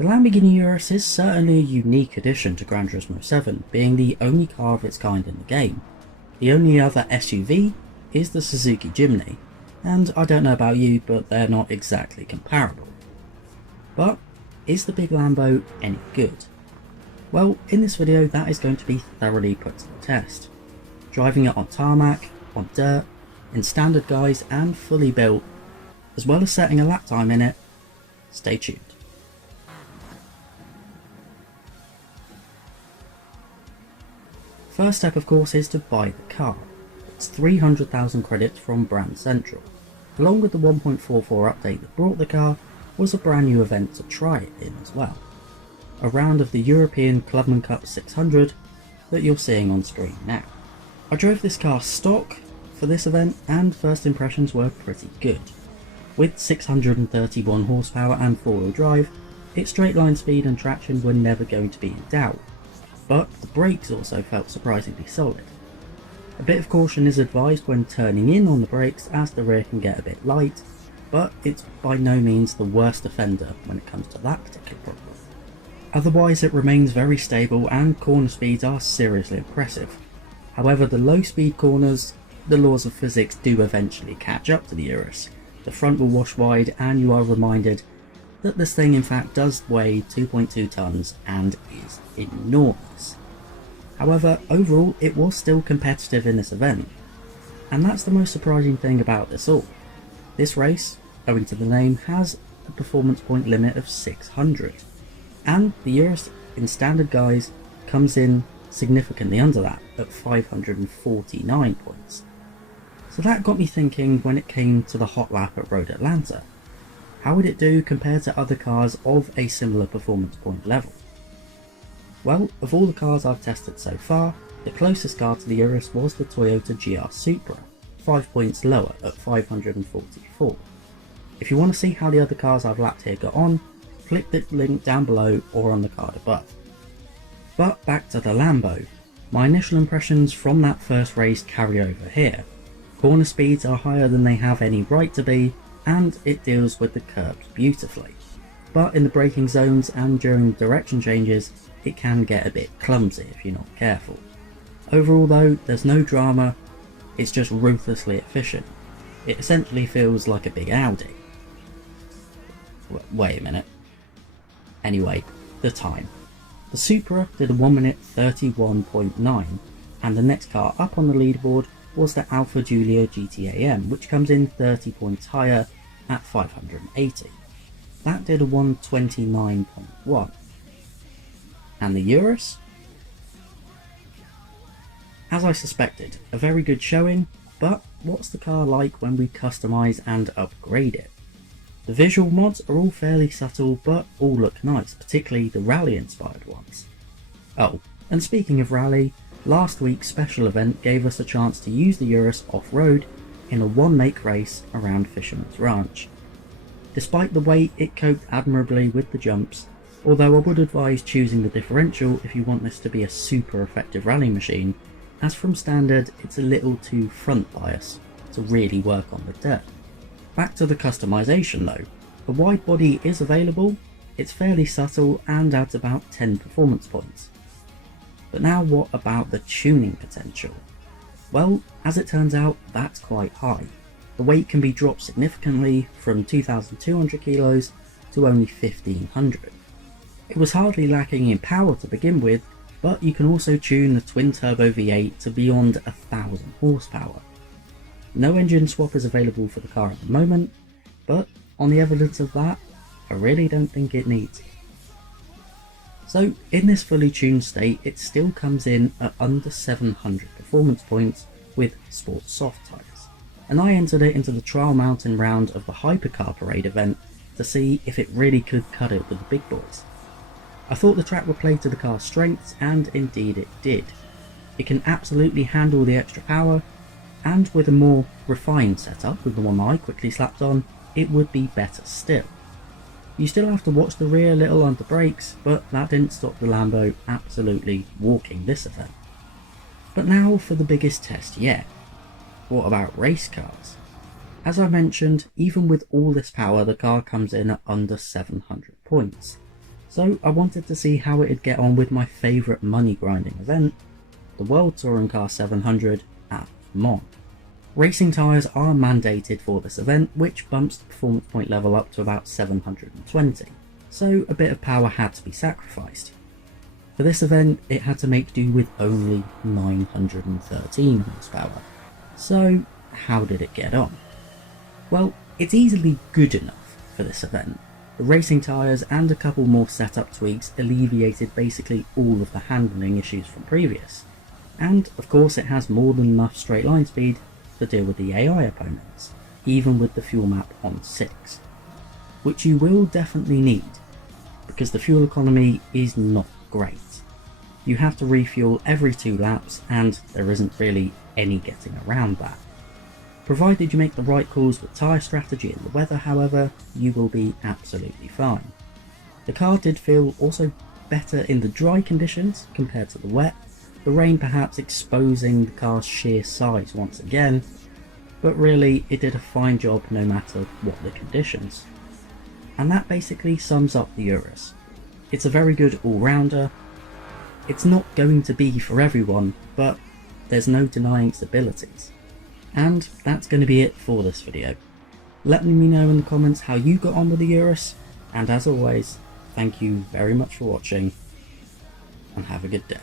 The Lamborghini Urus is certainly a unique addition to Gran Turismo 7, being the only car of its kind in the game. The only other SUV is the Suzuki Jimny, and I don't know about you, but they're not exactly comparable. But is the big Lambo any good? Well, in this video that is going to be thoroughly put to the test. Driving it on tarmac, on dirt, in standard guise and fully built, as well as setting a lap time in it. Stay tuned. First step of course is to buy the car. It's 300,000 credits from Brand Central. Along with the 1.44 update that brought the car was a brand new event to try it in as well. A round of the European Clubman Cup 600 that you're seeing on screen now. I drove this car stock for this event and first impressions were pretty good. With 631 horsepower and 4-wheel drive, its straight line speed and traction were never going to be in doubt. But the brakes also felt surprisingly solid. A bit of caution is advised when turning in on the brakes as the rear can get a bit light, but it's by no means the worst offender when it comes to that particular problem. Otherwise it remains very stable and corner speeds are seriously impressive. However, the low speed corners, the laws of physics do eventually catch up to the Urus. The front will wash wide and you are reminded that this thing in fact does weigh 2.2 tons and is enormous. However, overall it was still competitive in this event, and that's the most surprising thing about this all. This race, owing to the name, has a performance point limit of 600, and the Urus in standard guise comes in significantly under that at 549 points. So that got me thinking when it came to the hot lap at Road Atlanta. How would it do compared to other cars of a similar performance point level? Well, of all the cars I've tested so far, the closest car to the Urus was the Toyota GR Supra, 5 points lower at 544. If you want to see how the other cars I've lapped here got on, click the link down below or on the card above. But back to the Lambo, my initial impressions from that first race carry over here. Corner speeds are higher than they have any right to be, and it deals with the curbs beautifully. But in the braking zones and during direction changes, it can get a bit clumsy if you're not careful. Overall though, there's no drama, it's just ruthlessly efficient. It essentially feels like a big Audi. Wait a minute. Anyway, the time. The Supra did a 1 minute 31.9, and the next car up on the leaderboard was the Alfa Giulia GTAM, which comes in 30 points higher at 580. That did a 129.1. And the Urus? As I suspected, a very good showing, but what's the car like when we customise and upgrade it? The visual mods are all fairly subtle, but all look nice, particularly the rally inspired ones. Oh, and speaking of rally, last week's special event gave us a chance to use the Urus off-road in a one-make race around Fisherman's Ranch. Despite the weight, it coped admirably with the jumps, although I would advise choosing the differential if you want this to be a super effective rally machine, as from standard it's a little too front bias to really work on the dirt. Back to the customization though, the wide body is available, it's fairly subtle and adds about 10 performance points. But now what about the tuning potential? Well, as it turns out, that's quite high. The weight can be dropped significantly from 2,200 kilos to only 1,500. It was hardly lacking in power to begin with, but you can also tune the twin-turbo V8 to beyond 1,000 horsepower. No engine swap is available for the car at the moment, but on the evidence of that, I really don't think it needs it. So in this fully tuned state, it still comes in at under 700 performance points with sport soft tyres, and I entered it into the trial mountain round of the Hypercar parade event to see if it really could cut it with the big boys. I thought the track would play to the car's strengths, and indeed it did. It can absolutely handle the extra power, and with a more refined setup with the one I quickly slapped on, it would be better still. You still have to watch the rear a little under brakes, but that didn't stop the Lambo absolutely walking this event. But now for the biggest test yet. What about race cars? As I mentioned, even with all this power, the car comes in at under 700 points. So I wanted to see how it'd get on with my favourite money grinding event, the World Touring Car 700 at Le Mans. Racing tyres are mandated for this event, which bumps the performance point level up to about 720, so a bit of power had to be sacrificed. For this event, it had to make do with only 913 horsepower. So how did it get on? Well, it's easily good enough for this event. The racing tyres and a couple more setup tweaks alleviated basically all of the handling issues from previous. And of course it has more than enough straight line speed to deal with the AI opponents, even with the fuel map on 6. Which you will definitely need, because the fuel economy is not great. You have to refuel every 2 laps and there isn't really any getting around that. Provided you make the right calls with tyre strategy and the weather, however, you will be absolutely fine. The car did feel also better in the dry conditions compared to the wet, the rain perhaps exposing the car's sheer size once again, but really it did a fine job no matter what the conditions. And that basically sums up the Urus. It's a very good all-rounder. It's not going to be for everyone, but there's no denying its abilities. And that's going to be it for this video. Let me know in the comments how you got on with the Urus, and as always, thank you very much for watching, and have a good day.